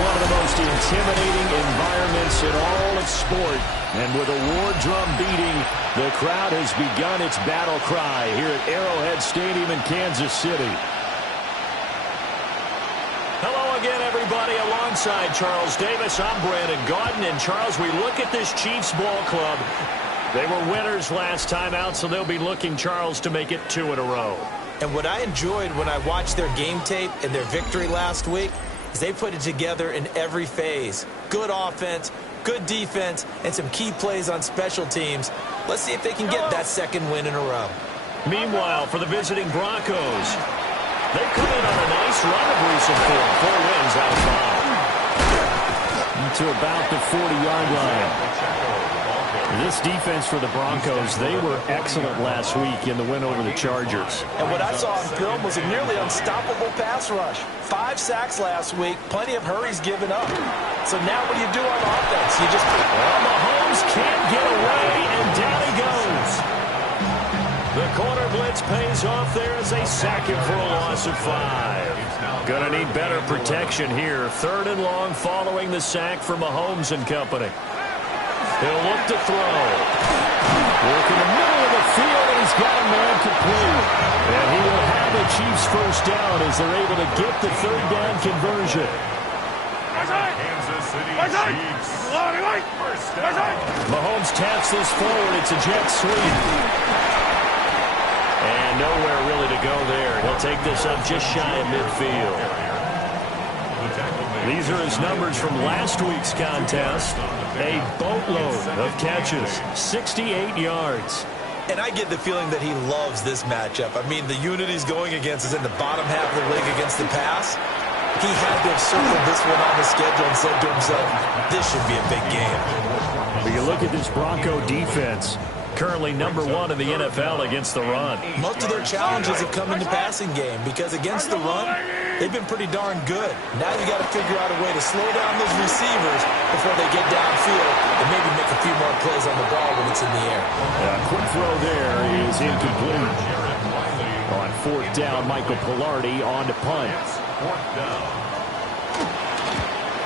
one of the most intimidating environments in all of sport. And with a war drum beating, the crowd has begun its battle cry here at Arrowhead Stadium in Kansas City. Hello again, everybody. Alongside Charles Davis, I'm Brandon Gaudin. And, Charles, we look at this Chiefs ball club. They were winners last time out, so they'll be looking, Charles, to make it 2 in a row. And what I enjoyed when I watched their game tape and their victory last week is they put it together in every phase. Good offense, good defense, and some key plays on special teams. Let's see if they can get that second win in a row. Meanwhile, for the visiting Broncos, they've come in on a nice run of recent form. 4 wins out of 5. To about the 40-yard line. This defense for the Broncos, they were excellent last week in the win over the Chargers. And what I saw on film was a nearly unstoppable pass rush. 5 sacks last week, plenty of hurries given up. So now what do you do on offense? You just... Well, Mahomes can't get away, and down he goes. The corner blitz pays off there as they sack him for a loss of 5. Gonna need better protection here. 3rd and long following the sack for Mahomes and company. He'll look to throw. Work in the middle of the field, and he's got a man complete. And he will have the Chiefs first down as they're able to get the 3rd down conversion. Kansas City Chiefs. First down. Mahomes taps this forward. It's a jet sweep. And nowhere really to go there. He'll take this up just shy of midfield. These are his numbers from last week's contest. A boatload of catches, 68 yards. And I get the feeling that he loves this matchup. I mean, the unit he's going against is in the bottom half of the league against the pass. He had to have circled this one on the schedule and said to himself, this should be a big game. When you look at this Bronco defense, currently number 1 in the NFL against the run. Most of their challenges have come in the passing game because against the run, they've been pretty darn good. Now you got to figure out a way to slow down those receivers before they get downfield and maybe make a few more plays on the ball when it's in the air. Quick throw there is incomplete. On 4th down, Michael Pilardi on to punt.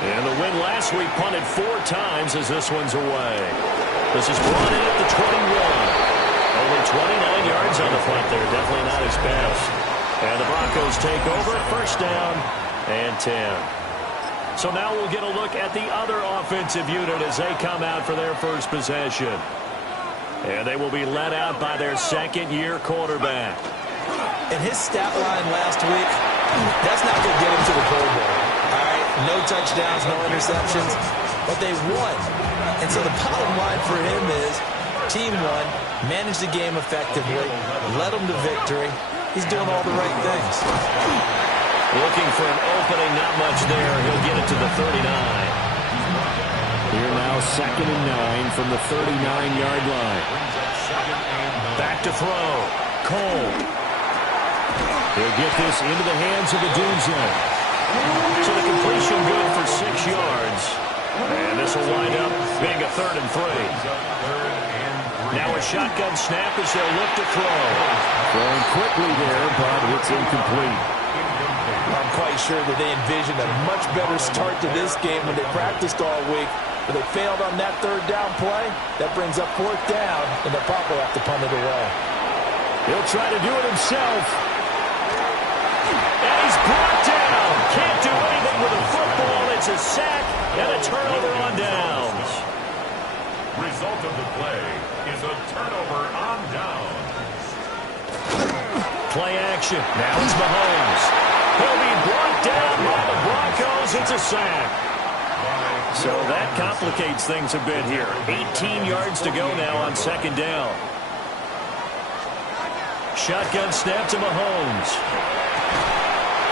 And the win last week punted 4 times as this one's away. This is brought in at the 21. Only 29 yards on the punt there. Definitely not his best. And the Broncos take over. First down and 10. So now we'll get a look at the other offensive unit as they come out for their first possession. And they will be led out by their 2nd-year quarterback. And his stat line last week, that's not going to get him to the Pro Bowl. All right, no touchdowns, no interceptions, but they won. And so the bottom line for him is team won, managed the game effectively, led them to victory. He's doing all the right things. Looking for an opening, not much there. He'll get it to the 39. Here now, 2nd and 9 from the 39-yard line. Back to throw. Cole. He'll get this into the hands of the Dunzo. So the completion good for 6 yards. And this will wind up being a 3rd and 3. Now a shotgun snap as they'll look to throw. Throwing quickly there, but it's incomplete. I'm quite sure that they envisioned a much better start to this game when they practiced all week. But they failed on that 3rd down play. That brings up 4th down, and they'll probably have to punt it away. He'll try to do it himself. And he's brought down. Can't do anything with a football. It's a sack and a turnover on downs. Result of the play is a turnover on downs. Play action. Now it's Mahomes. He'll be brought down by the Broncos. It's a sack. So that complicates things a bit here. 18 yards to go now on 2nd down. Shotgun snap to Mahomes.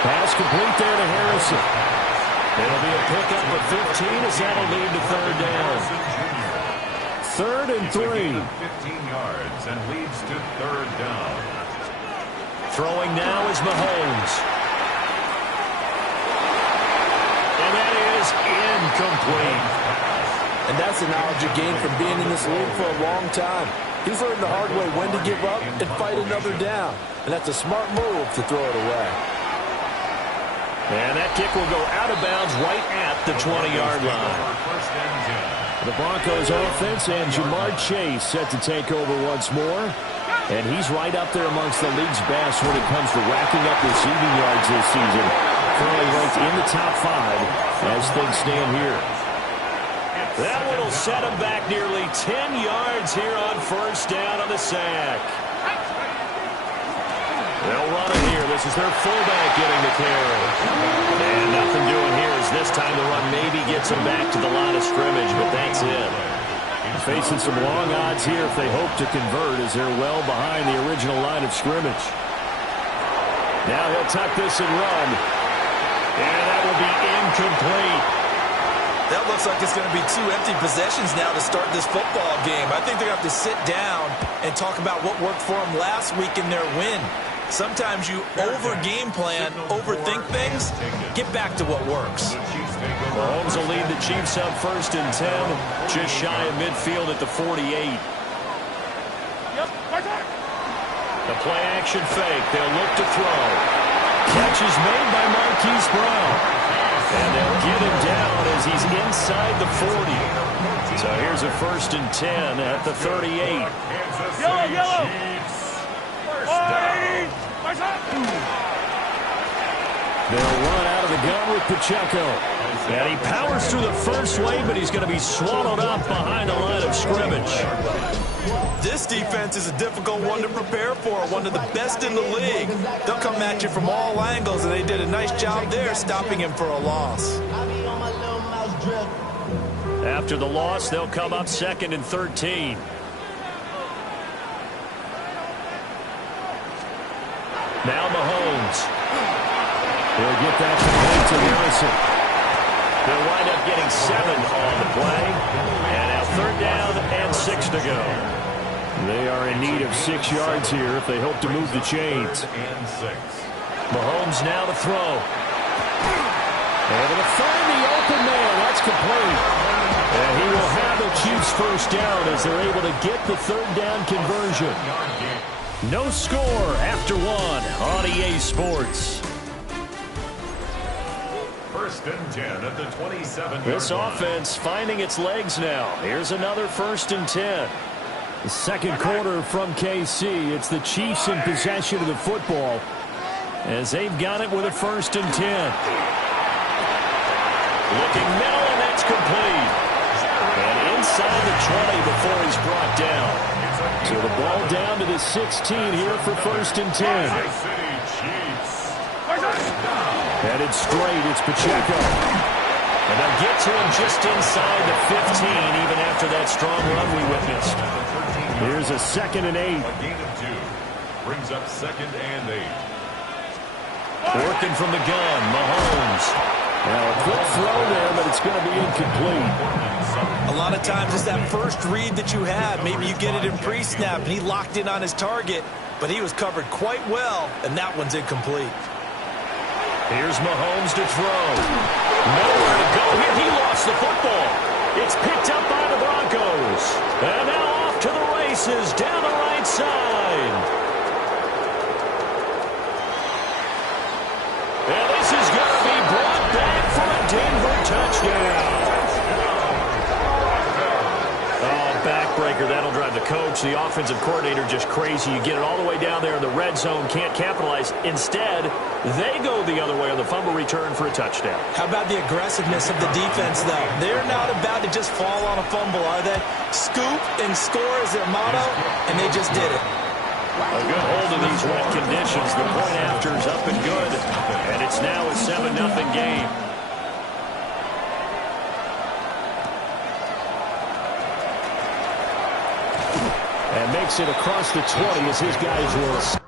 Pass complete there to Harrison. It'll be a pickup of 15 as that'll lead to 3rd down. 3rd and 3. 15 yards and leads to 3rd down. Throwing now is Mahomes. And that is incomplete. And that's the knowledge you gain from being in this league for a long time. He's learned the hard way when to give up and fight another down. And that's a smart move to throw it away. And that kick will go out of bounds right at the 20-yard line. The Broncos offense and Jamar Chase set to take over once more. And he's right up there amongst the league's best when it comes to racking up receiving yards this season. Currently ranked in the top 5 as things stand here. That one will set him back nearly 10 yards here on first down on the sack. They'll run it here. This is their fullback getting the carry. And nothing doing here as this time the run maybe gets them back to the line of scrimmage, but that's it. Facing some long odds here if they hope to convert as they're well behind the original line of scrimmage. Now he'll tuck this and run. And that will be incomplete. That looks like it's going to be 2 empty possessions now to start this football game. I think they're going to have to sit down and talk about what worked for them last week in their win. Sometimes you over-game plan, overthink things. Get back to what works. Mahomes will lead the Chiefs up first and 10, just shy of midfield at the 48. The play-action fake. They'll look to throw. Catch is made by Marquise Brown. And they'll get him down as he's inside the 40. So here's a first and 10 at the 38. Yellow! They'll run out of the gun with Pacheco. And he powers through the first wave, but he's going to be swallowed up behind the line of scrimmage. This defense is a difficult one to prepare for, one of the best in the league. They'll come at you from all angles, and they did a nice job there stopping him for a loss. After the loss, they'll come up second and 13. Now Mahomes. He'll get that complete to Harrison. They'll wind up getting 7 on the play. And now third down and 6 to go. They are in need of 6 yards here if they hope to move the chains. Mahomes now to throw. Able to find the open man. That's complete. And he will have the Chiefs first down as they're able to get the third down conversion. No score after 1 on EA Sports. First and 10 at the 27. This offense finding its legs now. Here's another first and 10. The second quarter from KC. It's the Chiefs in possession of the football as they've got it with a first and 10. Looking middle, and that's complete. And inside the 20 before he's brought down. So the ball down to the 16 here for first and 10. Headed straight, it's Pacheco. And they'll get to him just inside the 15, even after that strong run we witnessed. Here's a second and 8. A gain of 2 brings up second and 8. Working from the gun, Mahomes. Now a quick throw there, but it's going to be incomplete. A lot of times it's that first read that you have. Maybe you get it in pre-snap, and he locked in on his target, but he was covered quite well, and that one's incomplete. Here's Mahomes to throw. Nowhere to go here. He lost the football. It's picked up by the Broncos. And now off to the races down the right side. And this is going to be brought back for a Denver touchdown. Backbreaker, that'll drive the coach, the offensive coordinator, just crazy. You get it all the way down there in the red zone, can't capitalize. Instead, they go the other way on the fumble return for a touchdown. How about the aggressiveness of the defense, though? They're not about to just fall on a fumble, are they? Scoop and score is their motto, and they just did it. A good hold of these wet conditions. The point after is up and good, and it's now a 7-0 game. And makes it across the 20 as his guys will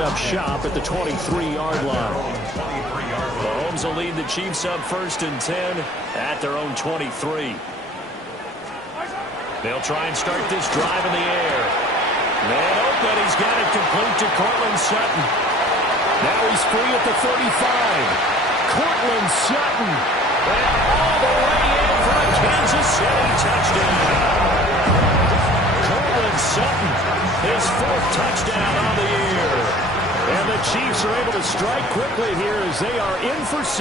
up shop at the 23-yard line. Mahomes will lead the Chiefs up 1st and 10 at their own 23. They'll try and start this drive in the air. Man open, he's got it complete to Cortland Sutton. Now he's free at the 35. Cortland Sutton. And all the way in for a Kansas City touchdown. Cortland Sutton, his 4th touchdown on the year. And the Chiefs are able to strike quickly here as they are in for 6.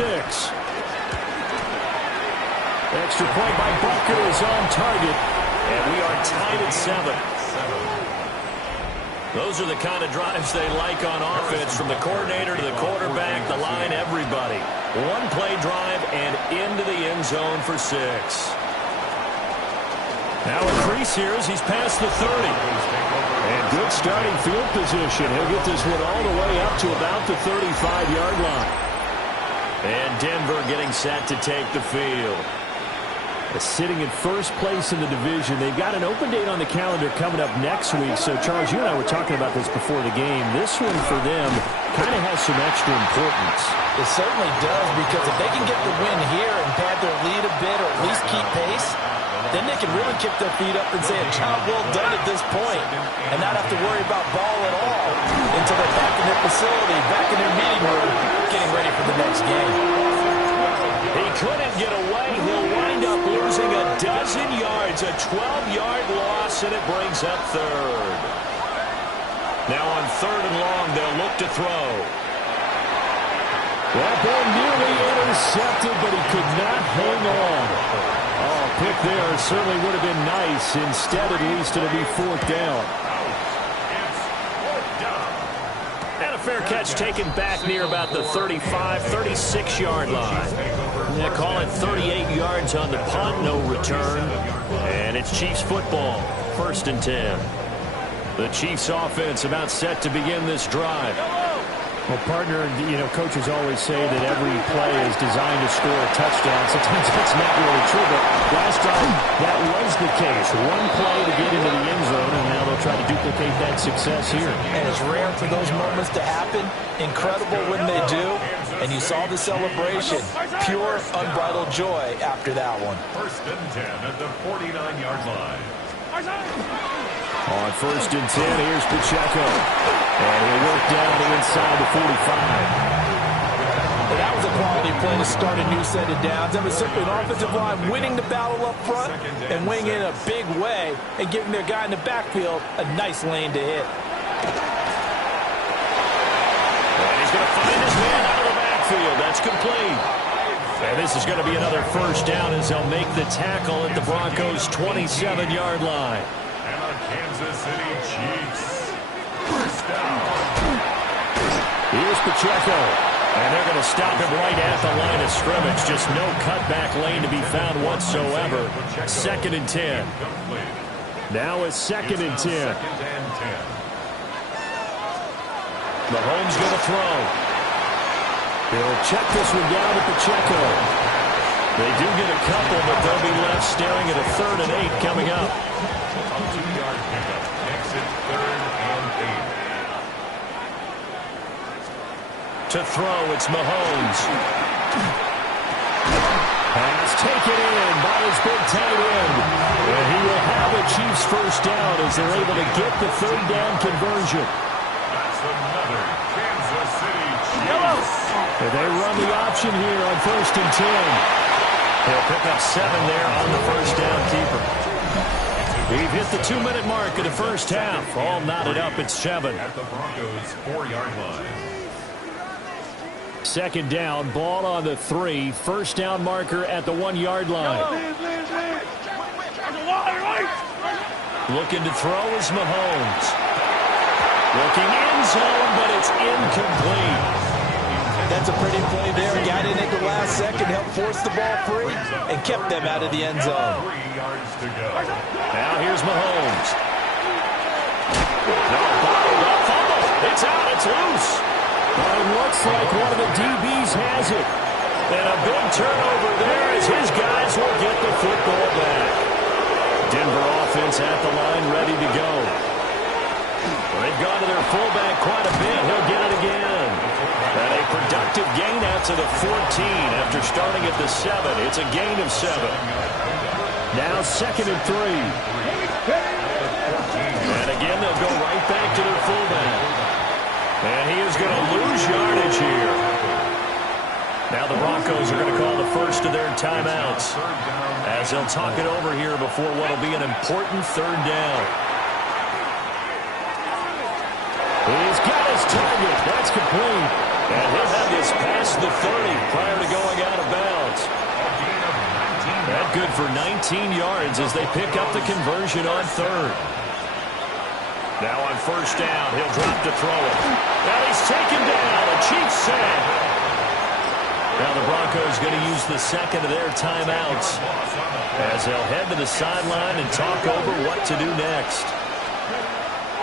Extra point by Butker is on target. And we are tied at 7. Those are the kind of drives they like on offense, from the coordinator to the quarterback, the line, everybody. One play drive and into the end zone for 6. Now a crease here as he's past the 30. And good starting field position. He'll get this one all the way up to about the 35-yard line. And Denver getting set to take the field. Sitting in first place in the division. They've got an open date on the calendar coming up next week. So, Charles, you and I were talking about this before the game. This one for them kind of has some extra importance. It certainly does, because if they can get the win here and pad their lead a bit, or at least keep pace, then they can really kick their feet up and say a job well done at this point, and not have to worry about ball at all until they're back in their facility, back in their meeting room, getting ready for the next game. He couldn't get away. He'll wind up losing a dozen yards, a 12-yard loss, and it brings up 3rd. Now on 3rd and long, they'll look to throw. That ball nearly intercepted, but he could not hang on. Oh, pick there certainly would have been nice. Instead, at least it'll be 4th down. And a fair catch taken back near about the 35, 36-yard line. Yeah, call it 38 yards on the punt, no return. And it's Chiefs football, 1st and 10. The Chiefs offense about set to begin this drive. Well, partner, you know, coaches always say that every play is designed to score a touchdown. Sometimes that's not really true, but last time that was the case. One play to get into the end zone, and now they'll try to duplicate that success here. And it's rare for those moments to happen. Incredible when they do. And you saw the celebration. Pure, unbridled joy after that one. 1st and 10 at the 49-yard line. On 1st and 10, here's Pacheco. And he'll work down to inside the 45. Well, that was a quality play to start a new set of downs. That was simply an offensive line winning the battle up front and winning in a big way and giving their guy in the backfield a nice lane to hit. And he's going to find his man out of the backfield. That's complete. And this is going to be another 1st down as they'll make the tackle at the Broncos' 27-yard line. And the Kansas City Chiefs. 1st down. Here's Pacheco. And they're going to stop him right at the line of scrimmage. Just no cutback lane to be found whatsoever. 2nd and 10. Now it's 2nd and 10. Mahomes going to throw. He'll check this one down to Pacheco. They do get a couple, but they'll be left staring at a 3rd and 8 coming up. A 2-yard pickup. Makes it 3rd and 8. To throw, it's Mahomes. Pass taken in by his big tight end. And he will have a Chiefs 1st down as they're able to get the 3rd down conversion. That's another Kansas City Chiefs. And they run the option here on 1st and 10. He'll pick up 7 there on the 1st down keeper. We've hit the 2-minute mark of the 1st half. All knotted up at 7. At the Broncos' 4-yard line. 2nd down, ball on the 3. 1st down marker at the 1-yard line. Looking to throw is Mahomes. Looking end zone, but it's incomplete. That's a pretty play there. Got in at the last second, helped force the ball free, and kept them out of the end zone. 3 yards to go. Now here's Mahomes. No, bottled up, fumble. It's out, it's loose. Well, it looks like one of the DBs has it. And a big turnover there as his guys will get the football back. Denver offense at the line, ready to go. They've gone to their fullback quite a bit. He'll get it again. And a productive gain out to the 14 after starting at the 7. It's a gain of 7. Now 2nd and 3. And again, they'll go right back to their fullback. And he is going to lose yardage here. Now the Broncos are going to call the first of their timeouts as they'll talk it over here before what will be an important 3rd down. He's got his target. That's complete. And he'll have this past the 30 prior to going out of bounds. That good for 19 yards as they pick up the conversion on 3rd. Now on 1st down, he'll drop to throw it. And he's taken down. A cheap sack. Now the Broncos going to use the 2nd of their timeouts as they'll head to the sideline and talk over what to do next.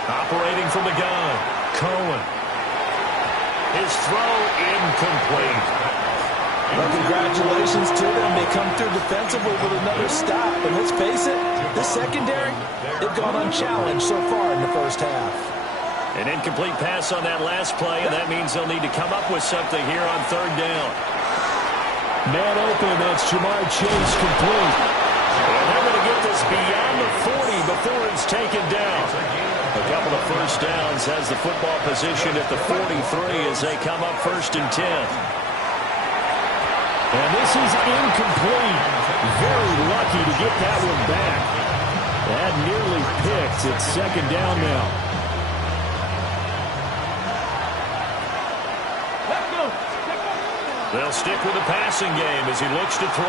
Operating from the gun, Cohen. His throw incomplete. Well, congratulations to them. They come through defensively with another stop. And let's face it, this secondary, they've gone unchallenged so far in the 1st half. An incomplete pass on that last play, and that means they'll need to come up with something here on 3rd down. Man open, that's Jamar Chase complete. And they're going to get this beyond the 40 before it's taken down. A couple of 1st downs has the football position at the 43 as they come up 1st and 10. And this is incomplete. Very lucky to get that one back. That nearly picked. It's 2nd down now. They'll stick with the passing game as he looks to throw.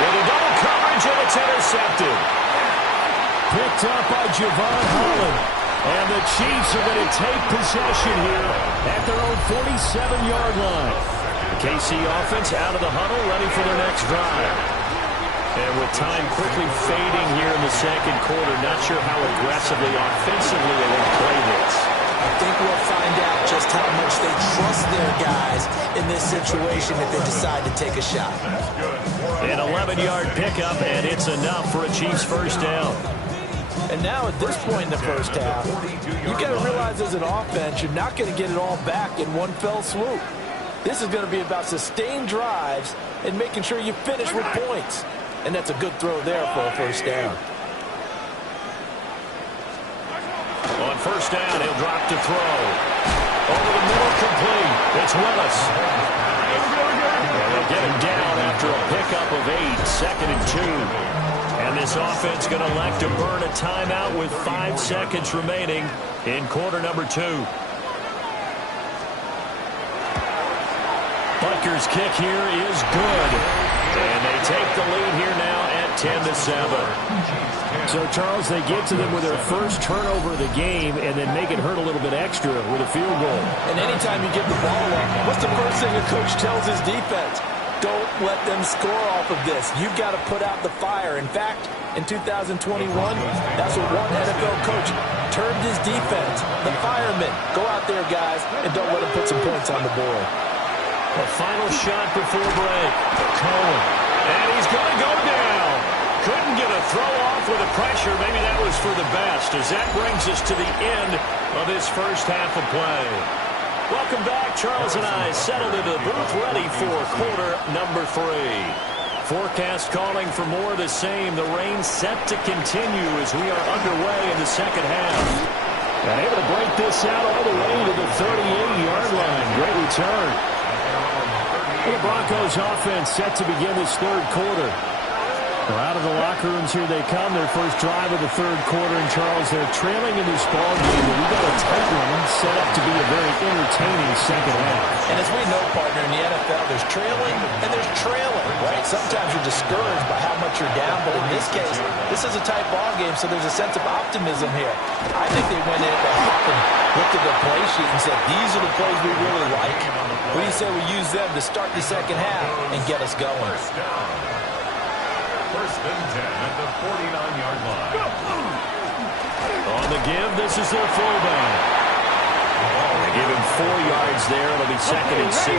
With a double coverage, and it's intercepted. Picked up by Javon Holland. And the Chiefs are going to take possession here at their own 47-yard line. The KC offense out of the huddle, ready for their next drive. And with time quickly fading here in the 2nd quarter, not sure how aggressively, offensively they will play this. I think we'll find out just how much they trust their guys in this situation if they decide to take a shot. An 11-yard pickup, and it's enough for a Chiefs 1st down. And now at this point in the 1st half, you've got to realize as an offense, you're not going to get it all back in one fell swoop. This is going to be about sustained drives and making sure you finish with points. And that's a good throw there for a 1st down. On 1st down, he'll drop to throw. Over the middle, complete. It's Willis. And they'll get him down after a pickup of 8, 2nd and 2. And this offense going to elect to burn a timeout with 5 seconds remaining in quarter number 2. Butker's kick here is good. And they take the lead here now at 10-7. So, Charles, they get to them with their first turnover of the game and then make it hurt a little bit extra with a field goal. And anytime you give the ball up, what's the first thing a coach tells his defense? Don't let them score off of this. You've got to put out the fire. In fact, in 2021, that's what one NFL coach termed his defense. The firemen. Go out there, guys, and don't let them put some points on the board. A final shot before break. Cohen. And he's going to go down. Couldn't get a throw off with the pressure. Maybe that was for the best, as that brings us to the end of this 1st half of play. Welcome back. Charles and I settled into the booth, ready for quarter number 3. Forecast calling for more of the same. The rain set to continue as we are underway in the 2nd half. And able to break this out all the way to the 38-yard line. Great return. The Broncos offense set to begin this 3rd quarter. Well, out of the locker rooms here they come. Their first drive of the 3rd quarter. And, Charles, they're trailing in this ball game. We've got a tight one set up to be a very entertaining 2nd half. And as we know, partner, in the NFL, there's trailing and there's trailing, right? Sometimes you're discouraged by how much you're down. But in this case, this is a tight ball game, so there's a sense of optimism here. I think they went in at the half and looked at their play sheet and said, these are the plays we really like. What do you say we use them to start the 2nd half and get us going? 1st and 10 at the 49-yard line. On the give, this is their fullback. They give him 4 yards there. It'll be 2nd and 6.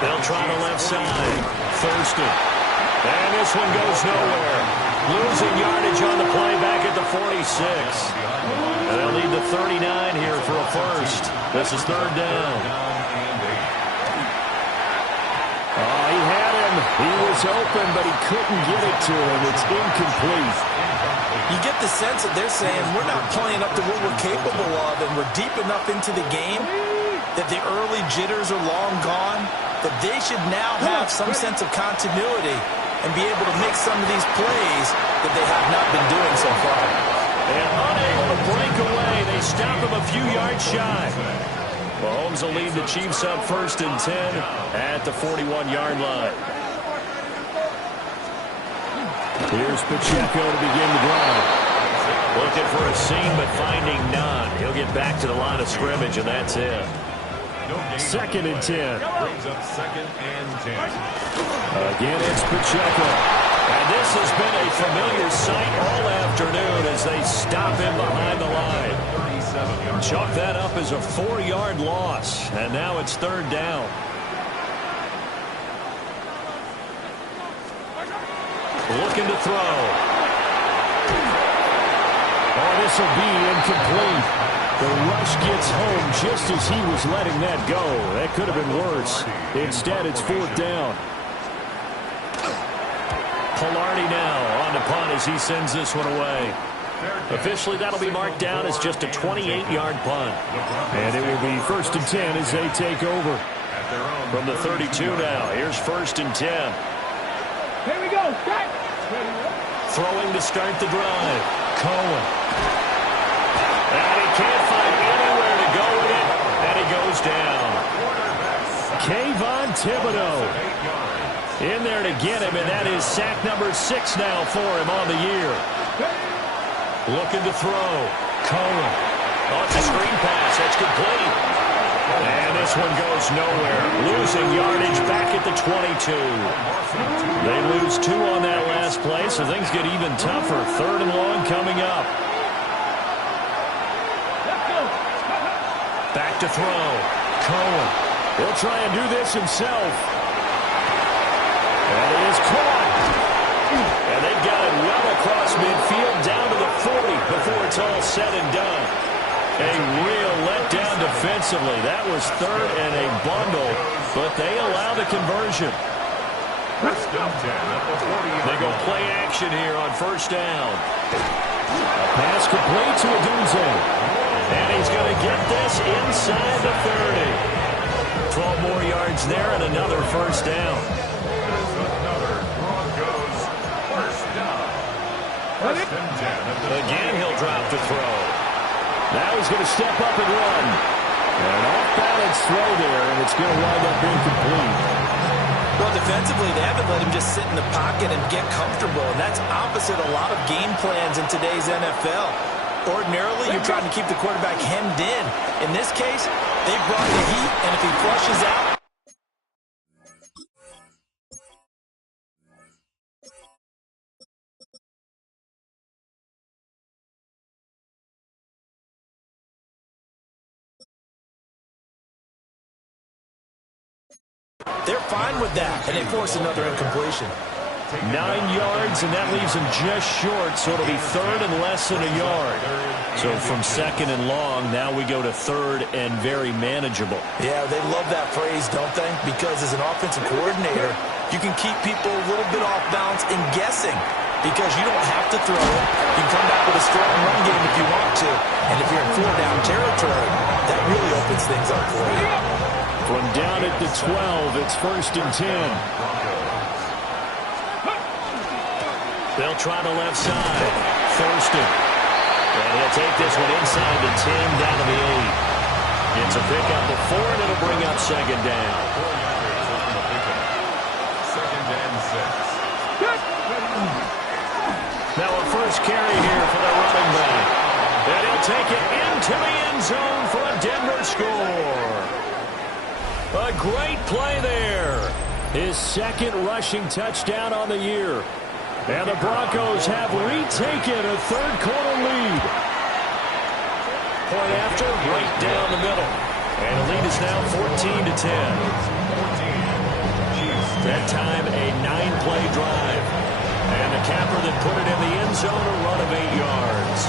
They'll try the left side. Thurston. And this one goes nowhere. Losing yardage on the play back at the 46. And they'll need the 39 here for a first. This is third down. Oh, he had him. He was open, but he couldn't get it to him. It's incomplete. You get the sense that they're saying we're not playing up to what we're capable of, and we're deep enough into the game that the early jitters are long gone, that they should now have some sense of continuity and be able to make some of these plays that they have not been doing so far. And unable to break away, they stop him a few yards shy. Mahomes will lead the Chiefs up 1st and 10 at the 41-yard line. Here's Pacheco to begin the drive. Looking for a seam, but finding none. He'll get back to the line of scrimmage, and that's it. 2nd and 10. Brings up 2nd and 10. Again, it's Pacheco. And this has been a familiar sight all afternoon as they stop him behind the line. Chalk that up as a 4-yard loss, and now it's third down. Looking to throw. Oh, this will be incomplete. The rush gets home just as he was letting that go. That could have been worse. Instead, it's 4th down. Polardi now on the punt as he sends this one away. Officially, that'll be marked down as just a 28-yard punt. And it will be 1st and 10 as they take over. From the 32 now, here's 1st and 10. Here we go. Start. Throwing to start the drive. Cohen. And he can't find anywhere to go with it, and he goes down. Kayvon Thibodeau in there to get him, and that is sack number 6 now for him on the year. Looking to throw. Cohen. Oh, it's a screen pass. That's complete. And this one goes nowhere. Losing yardage back at the 22. They lose 2 on that last play, so things get even tougher. 3rd and long coming up. Back to throw. Cohen. He'll try and do this himself. And it is caught. And they've got it well across midfield down to the 40 before it's all said and done. A real letdown defensively. That was 3rd and a bundle, but they allow the conversion. They go play action here on 1st down. A pass complete to Adunze. And he's going to get this inside the 30. 12 more yards there and another 1st down. Again, he'll drop to throw. Now he's going to step up and run. And an off-balance throw there, and it's going to wind up incomplete. Well, defensively, they haven't let him just sit in the pocket and get comfortable, and that's opposite a lot of game plans in today's NFL. Ordinarily, you're trying to keep the quarterback hemmed in. In this case, they brought the heat, and if he flushes out, they're fine with that, and they force another incompletion. 9 yards, and that leaves him just short, so it'll be 3rd and less than a yard. So from 2nd and long, now we go to 3rd and very manageable. Yeah, they love that phrase, don't they? Because as an offensive coordinator, you can keep people a little bit off balance and guessing because you don't have to throw it. You can come back with a strong run game if you want to. And if you're in 4-down territory, that really opens things up for you. From down at the 12, it's 1st and 10. They'll try the left side. Thurston. And he'll take this one inside the 10, down to the 8. It's a pickup of 4, and it'll bring up 2nd down. 2nd and 6. Now a first carry here for the running back. And he'll take it into the end zone for a Denver score. A great play there. His 2nd rushing touchdown on the year. And the Broncos have retaken a 3rd quarter lead. Point after, right down the middle. And the lead is now 14-10. That time a 9-play drive. And the capper that put it in the end zone, a run of 8 yards.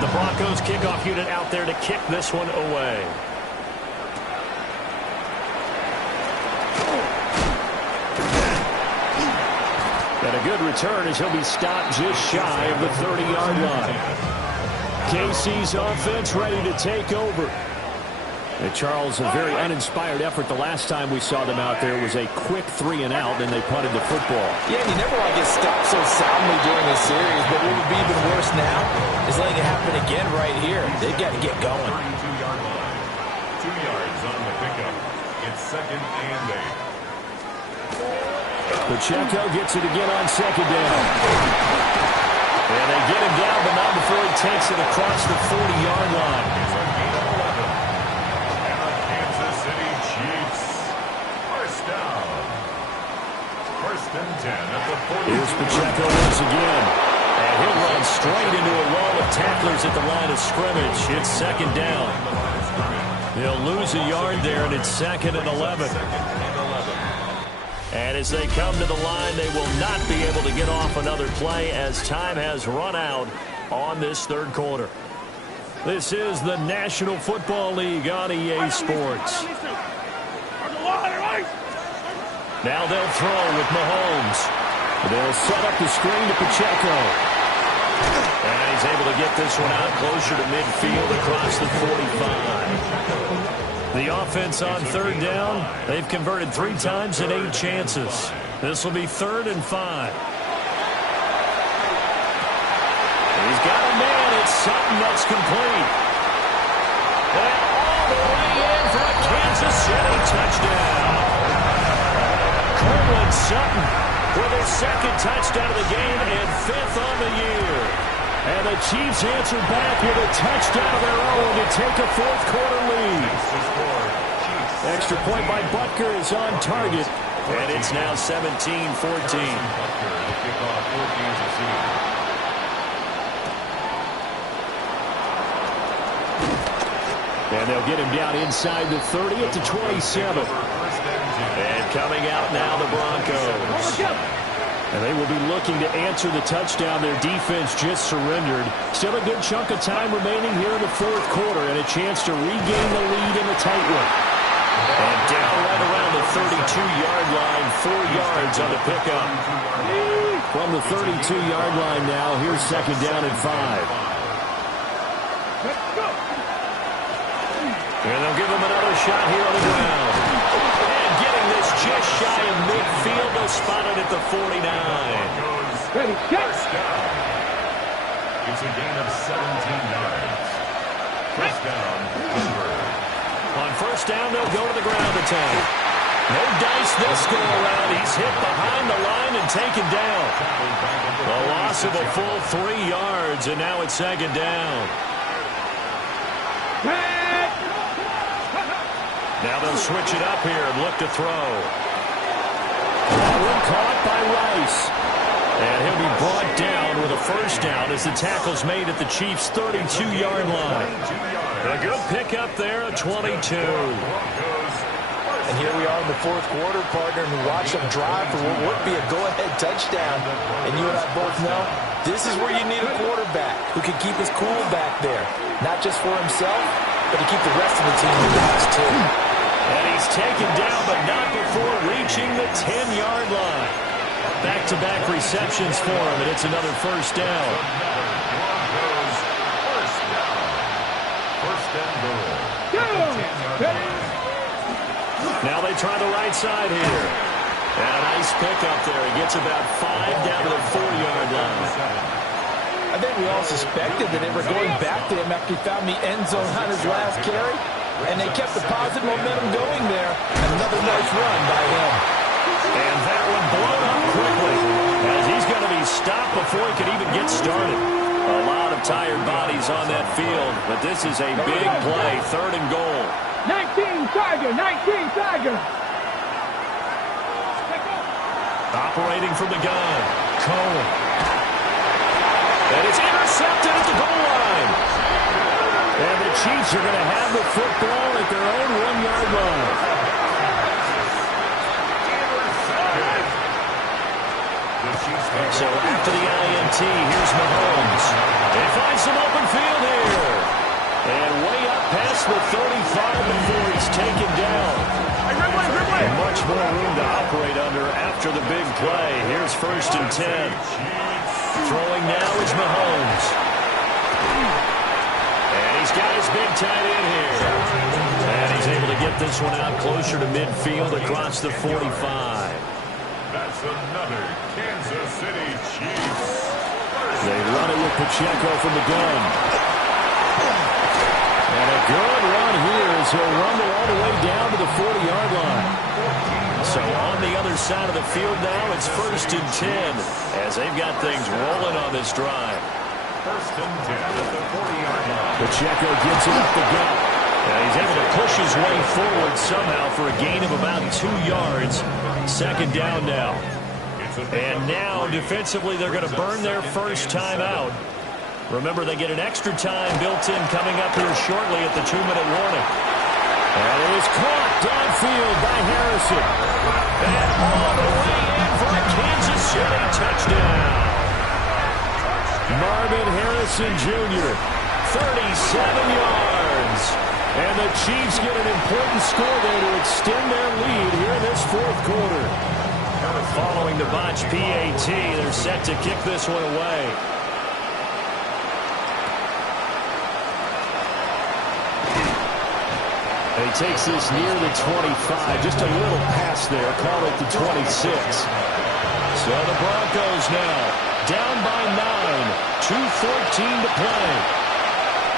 The Broncos kickoff unit out there to kick this one away. And a good return as he'll be stopped just shy of the 30-yard line. KC's offense ready to take over. And Charles, a very uninspired effort the last time we saw them out there was a quick 3-and-out, and they punted the football. Yeah, you never want to get stopped so soundly during a series, but what would be even worse now is letting it happen again right here. They've got to get going. 32-yard line. 2 yards on the pickup. It's 2nd and 8. Pacheco gets it again on 2nd down. And they get him down, but not before he takes it across the 40-yard line. It's a gain of 11. And the Kansas City Chiefs. First down. 1st and 10 at the 40. Here's Pacheco once again. And he'll run straight into a wall of tacklers at the line of scrimmage. It's 2nd down. He'll lose a yard there, and it's 2nd and 11. And as they come to the line, they will not be able to get off another play as time has run out on this 3rd quarter. This is the National Football League on EA Sports. Now they'll throw with Mahomes. They'll set up the screen to Pacheco. And he's able to get this one out closer to midfield across the 45. The offense on 3rd down, they've converted 3 times in 8 chances. This will be 3rd and 5. He's got a man. It's Sutton that's complete. And all the way in for a Kansas City touchdown. Cortland Sutton with his 2nd touchdown of the game and 5th on the year. And the Chiefs answer back with a touchdown of their own to take a 4th quarter lead. Extra point by Butker is on target. And it's now 17-14. And they'll get him down inside the 30 at the 27. And coming out now, the Broncos. And they will be looking to answer the touchdown their defense just surrendered. Still a good chunk of time remaining here in the 4th quarter and a chance to regain the lead in the tight one. And down right around the 32-yard line, 4 yards on the pickup. From the 32-yard line now, here's 2nd down and 5. And they'll give him another shot here on the ground. And getting this just shy of midfield, they'll spot it at the 49. Ready, set. First down. It's a gain of 17 yards. First down, Denver. On 1st down, they'll go to the ground attack. No dice this go around. He's hit behind the line and taken down. A loss of a full 3 yards, and now it's 2nd down. Now they'll switch it up here and look to throw. That one caught by Rice. And he'll be brought down with a 1st down as the tackle's made at the Chiefs' 32-yard line. A good pickup there at 22. And here we are in the 4th quarter, partner, and we watch them drive for what would be a go-ahead touchdown. And you and I both know this is where you need a quarterback who can keep his cool back there. Not just for himself, but to keep the rest of the team relaxed, too. And he's taken down, but not before reaching the 10-yard line. Back-to-back receptions for him, and it's another 1st down. First and goal. Now they try the right side here. And a nice pickup there. He gets about 5 down to the 4-yard line. I think we all suspected that they were going back to him after he found the end zone on his last carry. And they kept the positive momentum going there. Another nice run by him. And that one blown up quickly as he's going to be stopped before he can even get started. A lot of tired bodies on that field, but this is a big play, 3rd and goal. 19 Tiger, 19 Tiger. Operating from the gun, Cohen. And it's intercepted at the goal line. And the Chiefs are going to have the football at their own 1-yard line. So after the INT, here's Mahomes. He finds some open field here. And way up past the 35 before he's taken down. And much more room to operate under after the big play. Here's 1st and 10. Throwing now is Mahomes. And he's got his big tight end here. And he's able to get this one out closer to midfield across the 45. That's another Kansas City Chiefs. They run it with Pacheco from the gun. And a good run here as he'll rumble all the way down to the 40-yard line. So on the other side of the field now, it's 1st and 10 as they've got things rolling on this drive. 1st and 10 at the 40-yard line. Pacheco gets it up the gut. He's able to push his way forward somehow for a gain of about 2 yards. 2nd down now. And now, defensively, they're going to burn their first time out. Remember, they get an extra time built in coming up here shortly at the 2-minute warning. And it is caught downfield by Harrison. And all the way in for a Kansas City touchdown. Marvin Harrison Jr., 37 yards. And the Chiefs get an important score there to extend their lead here in this 4th quarter. Following the botch PAT, they're set to kick this one away. And he takes this near the 25. Just a little pass there. Call it the 26. So the Broncos now down by 9. 2:14 to play.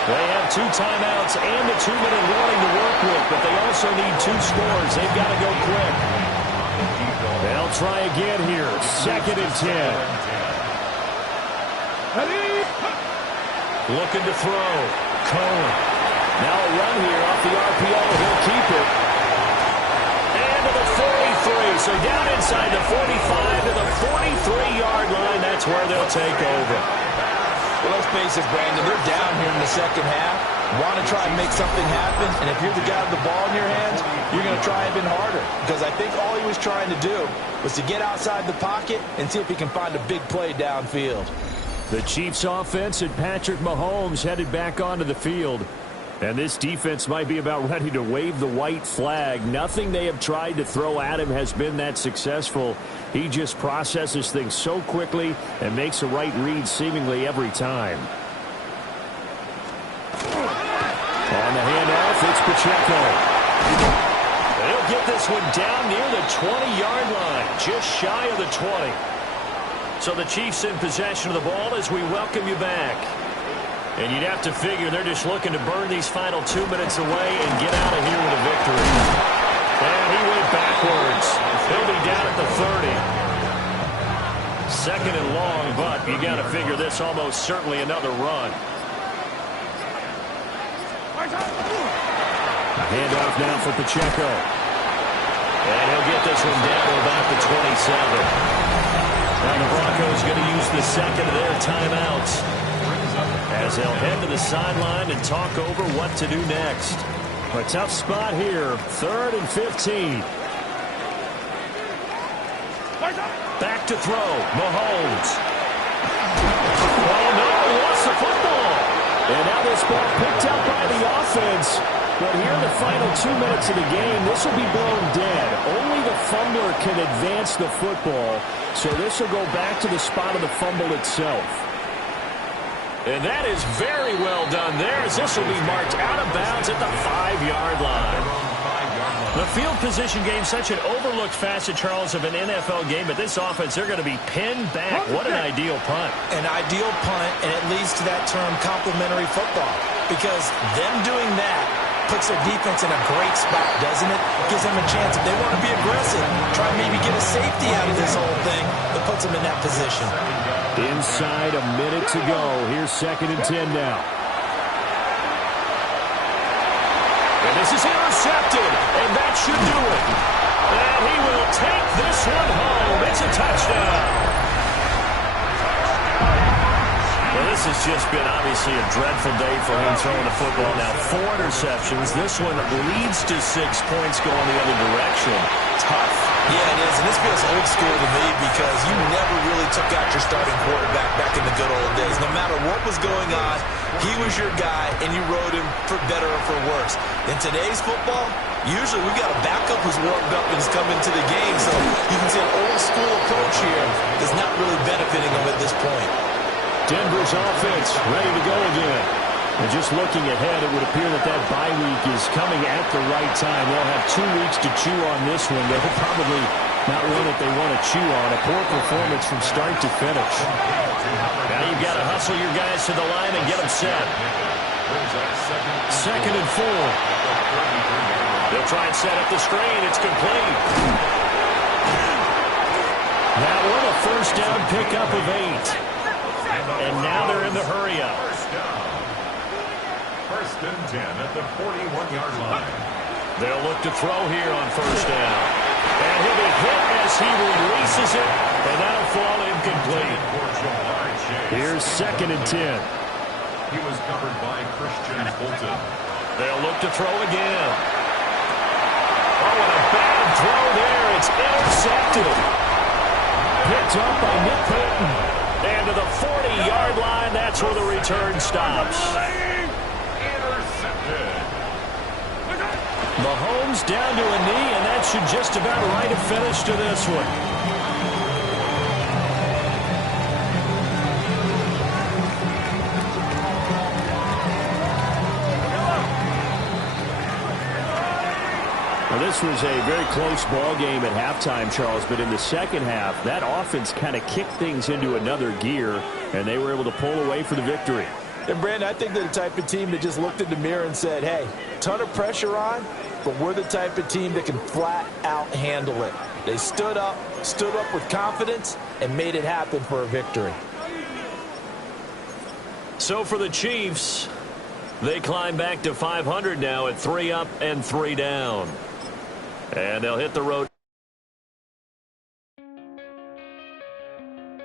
They have 2 timeouts and a 2-minute warning to work with, but they also need 2 scores. They've got to go quick. They'll try again here. 2nd and 10. Looking to throw. Cohen. Now a run here off the RPO. He'll keep it. And to the 43. So down inside the 45 to the 43-yard line. That's where they'll take over. Well, let's face it, Brandon. They're down here in the 2nd half. Want to try and make something happen. And if you're the guy with the ball in your hands, you're going to try even harder. Because I think all he was trying to do was to get outside the pocket and see if he can find a big play downfield. The Chiefs offense and Patrick Mahomes headed back onto the field. And this defense might be about ready to wave the white flag. Nothing they have tried to throw at him has been that successful. He just processes things so quickly and makes a right read seemingly every time. On the handoff, it's Pacheco. They'll get this one down near the 20-yard line, just shy of the 20. So the Chiefs in possession of the ball as we welcome you back. And you'd have to figure they're just looking to burn these final 2 minutes away and get out of here with a victory. And he went backwards. He'll be down at the 30. 2nd and long, but you got to figure this almost certainly another run. Handoff now for Pacheco. And he'll get this one down to about the 27. Now the Broncos going to use the 2nd of their timeouts as they'll head to the sideline and talk over what to do next. A tough spot here. 3rd and 15. Back to throw. Mahomes. Oh, no. He lost the football. And now this ball picked up by the offense. But here in the final 2 minutes of the game, this will be blown dead. Only the fumbler can advance the football. So this will go back to the spot of the fumble itself. And that is very well done there, as this will be marked out of bounds at the 5-yard line. The field position game, such an overlooked facet, Charles, of an NFL game. But this offense, they're going to be pinned back. What an ideal punt. An ideal punt, and it leads to that term complimentary football. Because them doing that puts their defense in a great spot, doesn't it? Gives them a chance, if they want to be aggressive, try and maybe get a safety out of this whole thing that puts them in that position. Inside a minute to go. Here's 2nd and 10 now. And this is intercepted, and that should do it. And he will take this one home. It's a touchdown. Well, this This has just been obviously a dreadful day for him throwing the football. Now 4 interceptions. This one leads to 6 points going the other direction. Tough. Yeah, it is. And this feels old school to me because you never really took out your starting quarterback back in the good old days. No matter what was going on, he was your guy, and you rode him for better or for worse. In today's football, usually we got a backup who's warmed up and has come into the game. So you can see an old school approach here is not really benefiting him at this point. Denver's offense ready to go again. And just looking ahead, it would appear that that bye week is coming at the right time. They'll have 2 weeks to chew on this one. They'll probably not one that they want to chew on. A poor performance from start to finish. Now you've got to hustle your guys to the line and get them set. 2nd and 4. They'll try and set up the screen. It's complete. That one a first down pickup of 8. And now they're in the hurry-up. First and 10 at the 41-yard line. They'll look to throw here on first down. And he'll be hit as he releases it, and that'll fall incomplete. Here's 2nd and 10. He was covered by Christian Fulton. They'll look to throw again. Oh, and a bad throw there. It's intercepted. Picked up by Nick Payton. And to the 40-yard line, that's where the return stops. Mahomes down to a knee, and that should just about write a finish to this one. Well, this was a very close ball game at halftime, Charles, but in the second half, that offense kind of kicked things into another gear, and they were able to pull away for the victory. And, Brandon, I think they're the type of team that just looked in the mirror and said, hey, ton of pressure on, but we're the type of team that can flat out handle it. They stood up with confidence, and made it happen for a victory. So for the Chiefs, they climb back to 500 now at 3 up and 3 down. And they'll hit the road.